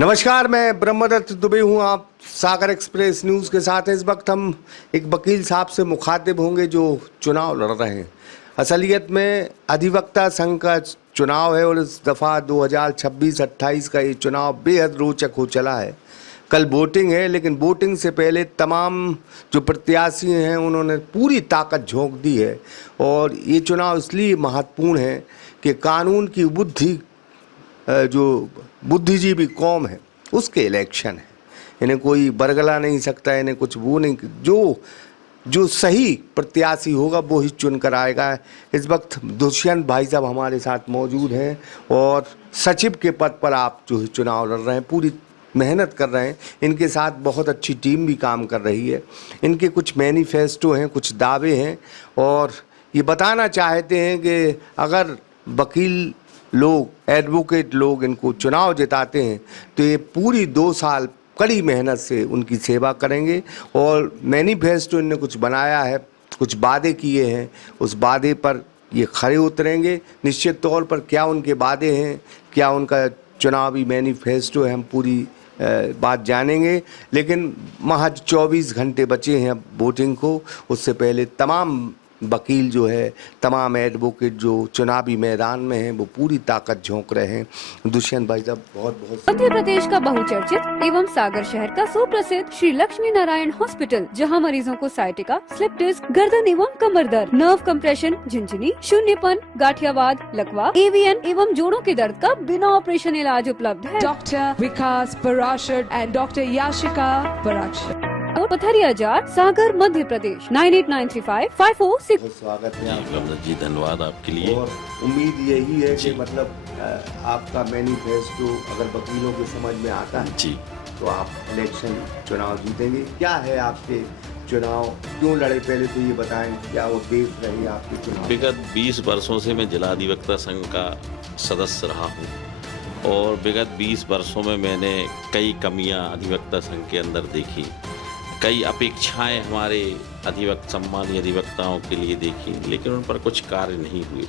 नमस्कार, मैं ब्रह्मदत्त दुबे हूँ। आप सागर एक्सप्रेस न्यूज़ के साथ हैं। इस वक्त हम एक वकील साहब से मुखातिब होंगे जो चुनाव लड़ रहे हैं। असलियत में अधिवक्ता संघ का चुनाव है और इस दफ़ा 2026-28 का ये चुनाव बेहद रोचक हो चला है। कल वोटिंग है, लेकिन वोटिंग से पहले तमाम जो प्रत्याशी हैं उन्होंने पूरी ताकत झोंक दी है। और ये चुनाव इसलिए महत्वपूर्ण है कि कानून की जो बुद्धिजीवी कौम है उसके इलेक्शन है। इन्हें कोई बरगला नहीं सकता, इन्हें कुछ वो नहीं, जो सही प्रत्याशी होगा वो ही चुन कर आएगा। इस वक्त दुष्यंत भाई साहब हमारे साथ मौजूद हैं और सचिव के पद पर आप जो है चुनाव लड़ रहे हैं, पूरी मेहनत कर रहे हैं। इनके साथ बहुत अच्छी टीम भी काम कर रही है। इनके कुछ मैनिफेस्टो हैं, कुछ दावे हैं और ये बताना चाहते हैं कि अगर वकील लोग, एडवोकेट लोग इनको चुनाव जिताते हैं तो ये पूरी 2 साल कड़ी मेहनत से उनकी सेवा करेंगे। और मैनिफेस्टो इन्होंने कुछ बनाया है, कुछ वादे किए हैं, उस वादे पर ये खरे उतरेंगे निश्चित तौर पर। क्या उनके वादे हैं, क्या उनका चुनावी मैनिफेस्टो है, हम पूरी बात जानेंगे। लेकिन महज 24 घंटे बचे हैं अब वोटिंग को। उससे पहले तमाम वकील जो है, तमाम एडवोकेट जो चुनावी मैदान में हैं, वो पूरी ताकत झोंक रहे हैं। दुष्यंत भाई साहब बहुत बहुत मध्य प्रदेश का बहुचर्चित एवं सागर शहर का सुप्रसिद्ध श्री लक्ष्मी नारायण हॉस्पिटल, जहां मरीजों को साइटिका, स्लिप डिस्क, गर्दन एवं कमर दर्द, नर्व कंप्रेशन, झिंझिनी, शून्यपन, गाठियावाद, लकवा, एवीएन एवं जोड़ों के दर्द का बिना ऑपरेशन इलाज उपलब्ध है। Doctor Vikas Parashar and doctor Yashika Parashar, और पथरिया जार, सागर, मध्य प्रदेश 98935546। बहुत स्वागत है आपका जी। धन्यवाद आपके लिए। और उम्मीद यही है कि मतलब आपका मैनिफेस्टो अगर वकीलों के समझ में आता है जी, तो आप इलेक्शन चुनाव जीतेंगे। क्या है आपके चुनाव, क्यों लड़े, पहले तो ये बताएं, क्या उद्देश्य रही आपके चुनाव? विगत 20 वर्षों से मैं जिला अधिवक्ता संघ का सदस्य रहा हूँ और विगत 20 वर्षों में मैंने कई कमियाँ अधिवक्ता संघ के अंदर देखी, कई अपेक्षाएं हमारे सम्मानीय अधिवक्ताओं के लिए देखी, लेकिन उन पर कुछ कार्य नहीं हुए।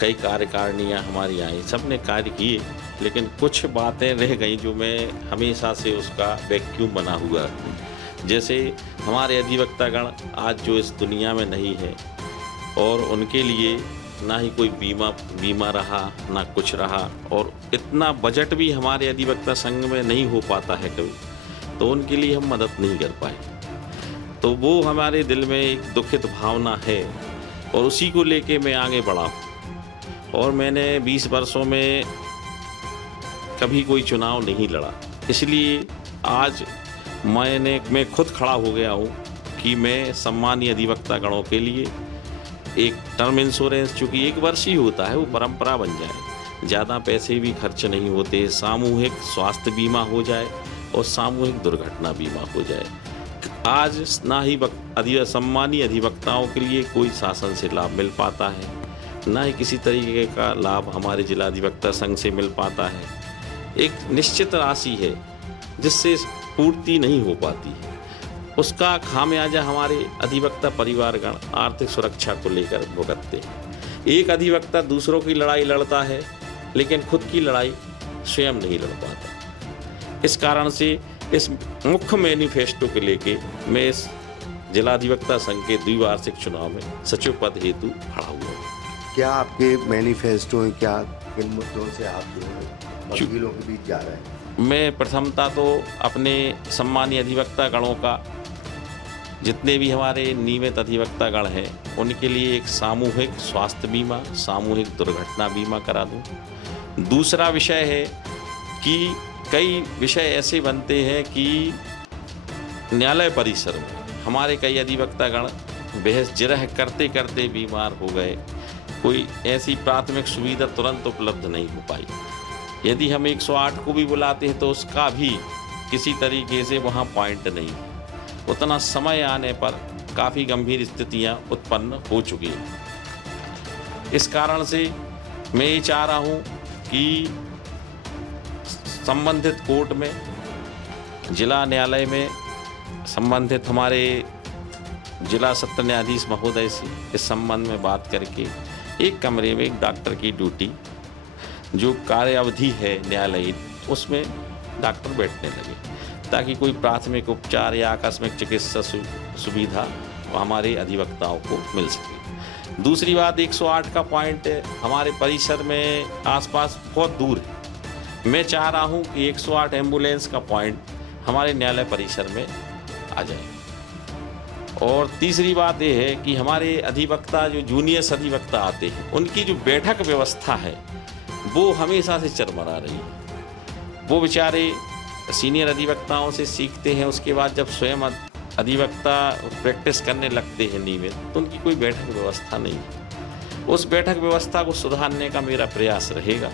कई कार्यकारिणियाँ हमारी आई, सबने कार्य किए, लेकिन कुछ बातें रह गई जो मैं हमेशा से उसका वैक्यूम बना हुआ है। जैसे हमारे अधिवक्तागण आज जो इस दुनिया में नहीं है और उनके लिए ना ही कोई बीमा रहा, ना कुछ रहा, और इतना बजट भी हमारे अधिवक्ता संघ में नहीं हो पाता है कभी, तो उनके लिए हम मदद नहीं कर पाए। तो वो हमारे दिल में एक दुखित भावना है और उसी को लेके मैं आगे बढ़ा हूँ। और मैंने 20 वर्षों में कभी कोई चुनाव नहीं लड़ा, इसलिए आज मैं खुद खड़ा हो गया हूँ कि मैं सम्मानीय अधिवक्ता गणों के लिए एक टर्म इंश्योरेंस, चूँकि 1 वर्ष ही होता है, वो परंपरा बन जाए, ज़्यादा पैसे भी खर्च नहीं होते, सामूहिक स्वास्थ्य बीमा हो जाए और सामूहिक दुर्घटना बीमा हो जाए। आज ना ही सम्मानीय अधिवक्ताओं के लिए कोई शासन से लाभ मिल पाता है, ना ही किसी तरीके का लाभ हमारे जिला अधिवक्ता संघ से मिल पाता है। एक निश्चित राशि है जिससे पूर्ति नहीं हो पाती है, उसका खामियाजा हमारे अधिवक्ता परिवारगण आर्थिक सुरक्षा को लेकर भुगतते हैं। एक अधिवक्ता दूसरों की लड़ाई लड़ता है, लेकिन खुद की लड़ाई स्वयं नहीं लड़ पाता। इस कारण से इस मुख्य मैनिफेस्टो के लेके मैं इस जिला अधिवक्ता संघ के द्विवार्षिक चुनाव में सचिव पद हेतु खड़ा हुआ हूँ। क्या आपके मैनिफेस्टो हैं, क्या किन मुद्दों से आप जो है वकीलों के बीच जा रहे हैं? मैं प्रथमता तो अपने सम्मानीय अधिवक्ता गणों का, जितने भी हमारे नियमित अधिवक्ता गण हैं, उनके लिए एक सामूहिक स्वास्थ्य बीमा, सामूहिक दुर्घटना बीमा करा दूँ। दूसरा विषय है कि कई विषय ऐसे बनते हैं कि न्यायालय परिसर में हमारे कई अधिवक्तागण बहस जिरह करते करते बीमार हो गए, कोई ऐसी प्राथमिक सुविधा तुरंत उपलब्ध नहीं हो पाई। यदि हम 108 को भी बुलाते हैं तो उसका भी किसी तरीके से वहाँ पॉइंट नहीं, उतना समय आने पर काफ़ी गंभीर स्थितियाँ उत्पन्न हो चुकी हैं। इस कारण से मैं ये चाह रहा हूँ कि संबंधित कोर्ट में, जिला न्यायालय में संबंधित हमारे जिला सत्र न्यायाधीश महोदय से इस संबंध में बात करके एक कमरे में एक डॉक्टर की ड्यूटी जो कार्य अवधि है न्यायालयीन, उसमें डॉक्टर बैठने लगे, ताकि कोई प्राथमिक उपचार या आकस्मिक चिकित्सा सुविधा हमारे अधिवक्ताओं को मिल सके। दूसरी बात, 108 का पॉइंट हमारे परिसर में आसपास बहुत दूर है। मैं चाह रहा हूँ कि 108 एम्बुलेंस का पॉइंट हमारे न्यायालय परिसर में आ जाए। और तीसरी बात यह है कि हमारे अधिवक्ता जो जूनियर अधिवक्ता आते हैं, उनकी जो बैठक व्यवस्था है वो हमेशा से चरमरा रही है। वो बेचारे सीनियर अधिवक्ताओं से सीखते हैं, उसके बाद जब स्वयं अधिवक्ता प्रैक्टिस करने लगते हैं नियमित, तो उनकी कोई बैठक व्यवस्था नहीं है। उस बैठक व्यवस्था को सुधारने का मेरा प्रयास रहेगा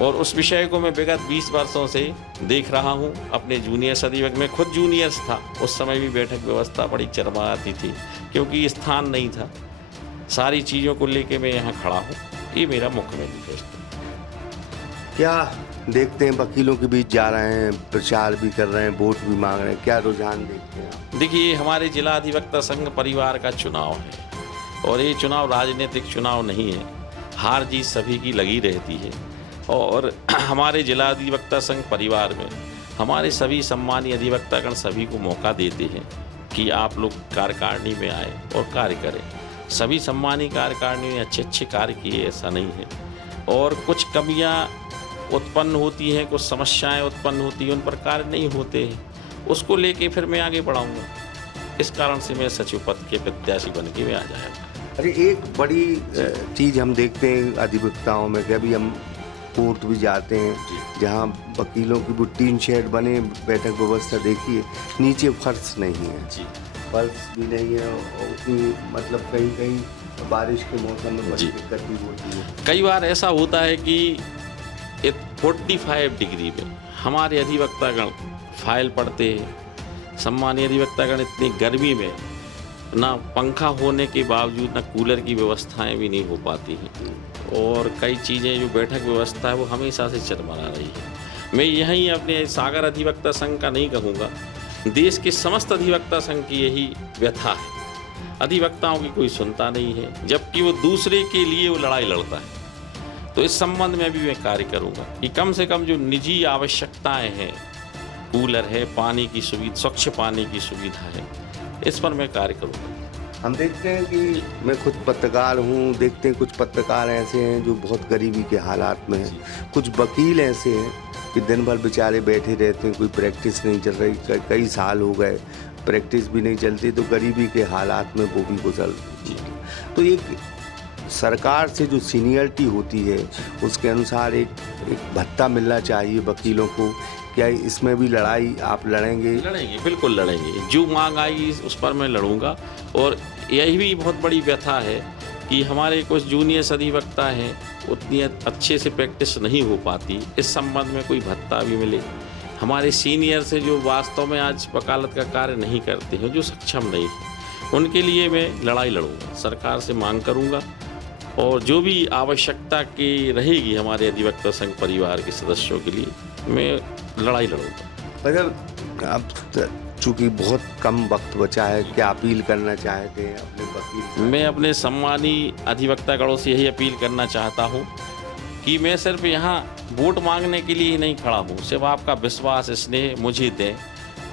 और उस विषय को मैं विगत 20 वर्षों से देख रहा हूँ। अपने जूनियर अधिवक्ता में खुद जूनियर्स था, उस समय भी बैठक व्यवस्था बड़ी चरमराती थी, क्योंकि स्थान नहीं था। सारी चीज़ों को लेके मैं यहाँ खड़ा हूँ, ये मेरा मुख्य मैनिफेस्टो। क्या देखते हैं, वकीलों के बीच जा रहे हैं, प्रचार भी कर रहे हैं, वोट भी मांग रहे हैं, क्या रुझान देखते हैं आप? देखिए, हमारे जिला अधिवक्ता संघ परिवार का चुनाव है और ये चुनाव राजनीतिक चुनाव नहीं है। हार जीत सभी की लगी रहती है और हमारे जिला अधिवक्ता संघ परिवार में हमारे सभी सम्मानीय अधिवक्तागण सभी को मौका देते हैं कि आप लोग कार्यकारिणी में आए और कार्य करें। सभी सम्मानीय कार्यकारिणी ने अच्छे अच्छे कार्य किए, ऐसा नहीं है। और कुछ कमियां उत्पन्न होती हैं, कुछ समस्याएं उत्पन्न होती हैं, उन पर कार्य नहीं होते हैं, उसको लेके फिर मैं आगे बढ़ाऊंगा। इस कारण से मैं सचिव पद के प्रत्याशी बन के मैं आ जाऊँगा। अरे एक बड़ी चीज़ हम देखते हैं अधिवक्ताओं में कि अभी हम कोर्ट भी जाते हैं जहाँ वकीलों की वो टीन शेड बने, बैठक व्यवस्था देखिए, नीचे फर्श नहीं है जी, फर्श भी नहीं है और उतनी मतलब कहीं कहीं बारिश के मौसम में बड़ी दिक्कत भी होती है। कई बार ऐसा होता है कि 45 डिग्री में हमारे अधिवक्तागण फाइल पढ़ते हैं। सम्मानीय अधिवक्तागण इतनी गर्मी में ना पंखा होने के बावजूद ना कूलर की व्यवस्थाएं भी नहीं हो पाती हैं और कई चीज़ें जो बैठक व्यवस्था है वो हमेशा से चरमरा रही है। मैं यहीं अपने सागर अधिवक्ता संघ का नहीं कहूँगा, देश के समस्त अधिवक्ता संघ की यही व्यथा है। अधिवक्ताओं की कोई सुनता नहीं है, जबकि वो दूसरे के लिए वो लड़ाई लड़ता है। तो इस संबंध में भी मैं कार्य करूंगा कि कम से कम जो निजी आवश्यकताएं हैं, कूलर है, पानी की सुविधा, स्वच्छ पानी की सुविधा है, इस पर मैं कार्य करूंगा। हम देखते हैं कि मैं खुद पत्रकार हूँ, देखते हैं कुछ पत्रकार ऐसे हैं जो बहुत गरीबी के हालात में हैं, कुछ वकील ऐसे हैं कि दिन भर बेचारे बैठे रहते हैं, कोई प्रैक्टिस नहीं चल रही, कई साल हो गए प्रैक्टिस भी नहीं चलती, तो गरीबी के हालात में वो भी गुजर। तो एक सरकार से जो सीनियरिटी होती है उसके अनुसार एक भत्ता मिलना चाहिए वकीलों को। क्या इसमें भी लड़ाई आप लड़ेंगे? लड़ेंगे, बिल्कुल लड़ेंगे। जो मांग आई उस पर मैं लड़ूंगा। और यही भी बहुत बड़ी व्यथा है कि हमारे कुछ जूनियर अधिवक्ता हैं, उतनी अच्छे से प्रैक्टिस नहीं हो पाती, इस संबंध में कोई भत्ता भी मिले। हमारे सीनियर से जो वास्तव में आज वकालत का कार्य नहीं करते हैं, जो सक्षम नहीं है, उनके लिए मैं लड़ाई लड़ूंगा, सरकार से मांग करूंगा और जो भी आवश्यकता की रहेगी हमारे अधिवक्ता संघ परिवार के सदस्यों के लिए मैं लड़ाई लड़ूंगा। अगर अब चूँकि बहुत कम वक्त बचा है, क्या अपील करना चाहते हैं अपने वकील? मैं अपने सम्मानीय अधिवक्तागणों से यही अपील करना चाहता हूँ कि मैं सिर्फ यहाँ वोट मांगने के लिए ही नहीं खड़ा हूँ, सिर्फ आपका विश्वास स्नेह मुझे दें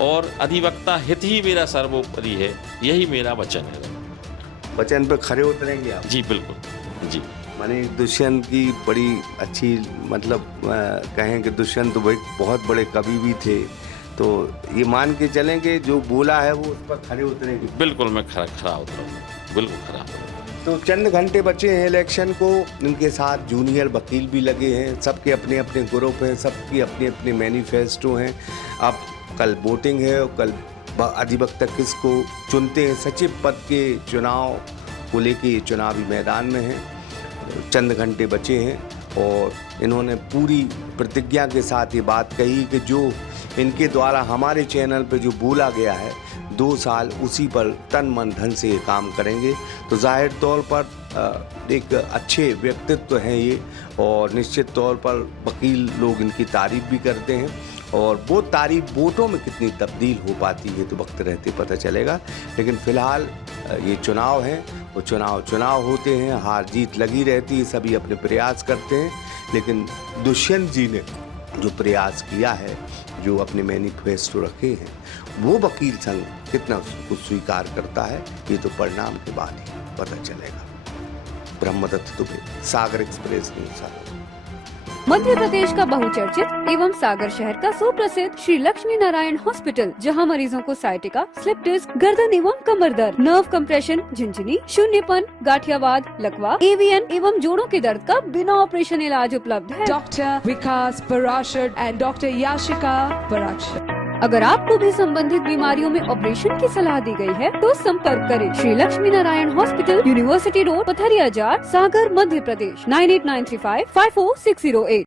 और अधिवक्ता हित ही मेरा सर्वोपरि है, यही मेरा वचन है। वचन पे खरे उतरेंगे आप? जी बिल्कुल जी। माने दुष्यंत की बड़ी अच्छी मतलब कहें कि दुष्यंत तो बहुत बड़े कवि भी थे, तो ये मान के चलें कि जो बोला है वो उस पर खरे उतरेंगे? बिल्कुल मैं खरा उतरूंगा, बिल्कुल खरा। तो चंद घंटे बचे हैं इलेक्शन को, इनके साथ जूनियर वकील भी लगे हैं, सबके अपने अपने ग्रुप हैं, सबकी अपने अपने मैनिफेस्टो हैं। अब कल वोटिंग है और कल अधिवक्ता किसको चुनते हैं, सचिव पद के चुनाव को लेके चुनावी मैदान में हैं। चंद घंटे बचे हैं और इन्होंने पूरी प्रतिज्ञा के साथ ये बात कही कि जो इनके द्वारा हमारे चैनल पे जो बोला गया है 2 साल उसी पर तन मन धन से ये काम करेंगे। तो जाहिर तौर पर एक अच्छे व्यक्तित्व हैं ये और निश्चित तौर पर वकील लोग इनकी तारीफ भी करते हैं और वो तारीफ वोटों में कितनी तब्दील हो पाती है तो वक्त रहते पता चलेगा। लेकिन फ़िलहाल ये चुनाव है, वो चुनाव होते हैं, हार जीत लगी रहती है, सभी अपने प्रयास करते हैं। लेकिन दुष्यंत जी ने जो प्रयास किया है, जो अपने मैनिफेस्टो रखे हैं, वो वकील संघ कितना उसको स्वीकार करता है, ये तो परिणाम के बाद ही पता चलेगा। ब्रह्मदत्त दुबे, सागर एक्सप्रेस न्यूज सागर। मध्य प्रदेश का बहुचर्चित एवं सागर शहर का सुप्रसिद्ध श्री लक्ष्मी नारायण हॉस्पिटल, जहां मरीजों को साइटिका, स्लिप डिस्क, गर्दन एवं कमर दर्द, नर्व कंप्रेशन, झिंझिनी, शून्यपन, गाठियावाद, लकवा, एवीएन एवं जोड़ों के दर्द का बिना ऑपरेशन इलाज उपलब्ध है। Dr. Vikas Parashar and Dr. Yashika Parashar. अगर आपको भी संबंधित बीमारियों में ऑपरेशन की सलाह दी गई है, तो संपर्क करें Shri Lakshmi Narayan hospital, university road, Pathariya Jar, Sagar, Madhya Pradesh 9893554608।